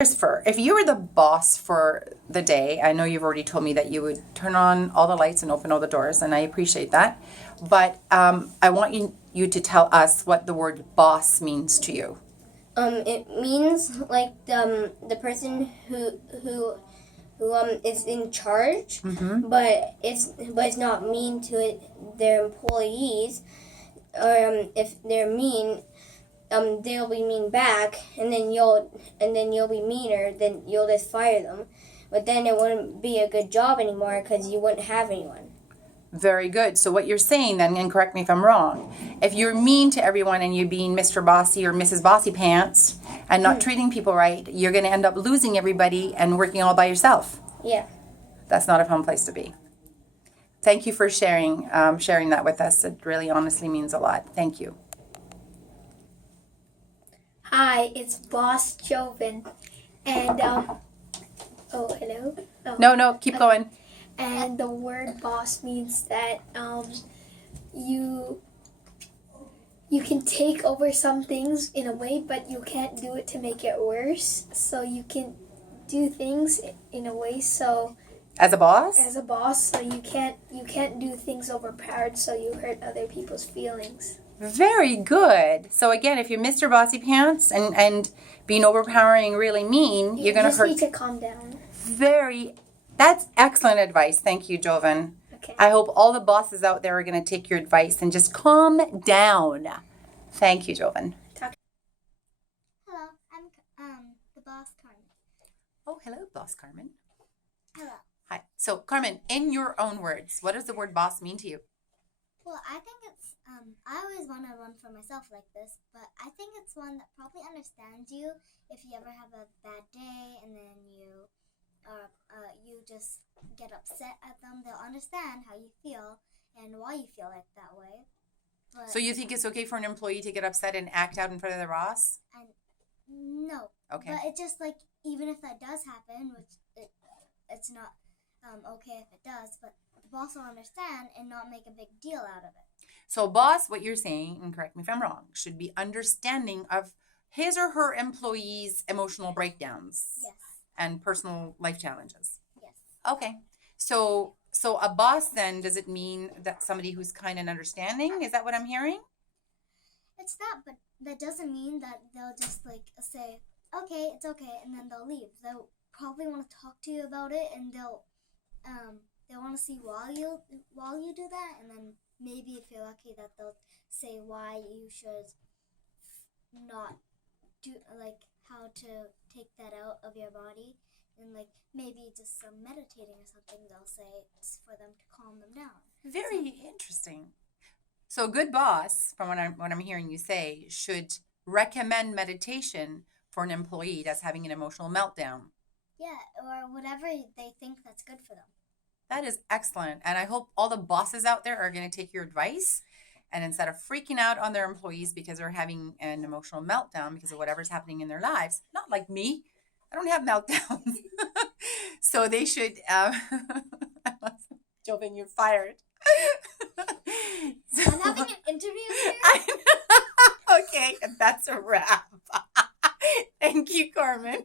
Christopher, if you were the boss for the day, I know you've already told me that you would turn on all the lights and open all the doors, and I appreciate that. But I want you to tell us what the word boss means to you. It means like the person who is in charge, but it's not mean to their employees. If they're mean, they'll be mean back, and then you'll be meaner. Then you'll just fire them. But then it wouldn't be a good job anymore because you wouldn't have anyone. Very good. So what you're saying then, and correct me if I'm wrong, if you're mean to everyone and you're being Mr. Bossy or Mrs. Bossy Pants and not treating people right, you're going to end up losing everybody and working all by yourself. Yeah. That's not a fun place to be. Thank you for sharing that with us. It really honestly means a lot. Thank you. Hi, it's Boss Joven, and oh, hello. Oh. No, keep going. And the word boss means that you can take over some things in a way, but you can't do it to make it worse. So you can do things in a way so As a boss, so you can't do things overpowered, so you hurt other people's feelings. very good. So again, if you're Mr. Bossy Pants and being overpowering, really mean, you're going to hurt. You just need to calm down. That's excellent advice. Thank you, Joven. Okay. I hope all the bosses out there are going to take your advice and just calm down. Thank you, Joven. Hello, I'm the boss, Carmen. Oh, hello, Boss Carmen. Hello. Hi. So, Carmen, in your own words, what does the word boss mean to you? Well, I think it's I always wanted one for myself like this, but I think it's one that probably understands you if you ever have a bad day and then you just get upset at them. They'll understand how you feel and why you feel like that way. But So you think it's okay for an employee to get upset and act out in front of their boss? no. Okay. But it's just like even if that does happen, which it's not okay if it does, but the boss will understand and not make a big deal out of it. So boss, what you're saying, and correct me if I'm wrong, should be understanding of his or her employees' emotional breakdowns Yes. and personal life challenges. Yes. Okay. So a boss then, does it mean that somebody who's kind and understanding? Is that what I'm hearing? It's that, but that doesn't mean that they'll just like say, okay, it's okay, and then they'll leave. They'll probably want to talk to you about it, and they'll want to see why you do that, and then maybe if you're lucky that they'll say why you should not do, like how to take that out of your body, and like maybe just some meditating or something. They'll say it's for them to calm them down. Very interesting. So a good boss, from what I'm hearing you say, should recommend meditation for an employee that's having an emotional meltdown. Yeah, or whatever they think that's good for them. That is excellent. And I hope all the bosses out there are going to take your advice. And instead of freaking out on their employees because they're having an emotional meltdown because of whatever's happening in their lives, not like me, I don't have meltdowns. So they should, Joven, you're fired. I'm having an interview here. Okay, that's a wrap. Thank you, Carmen.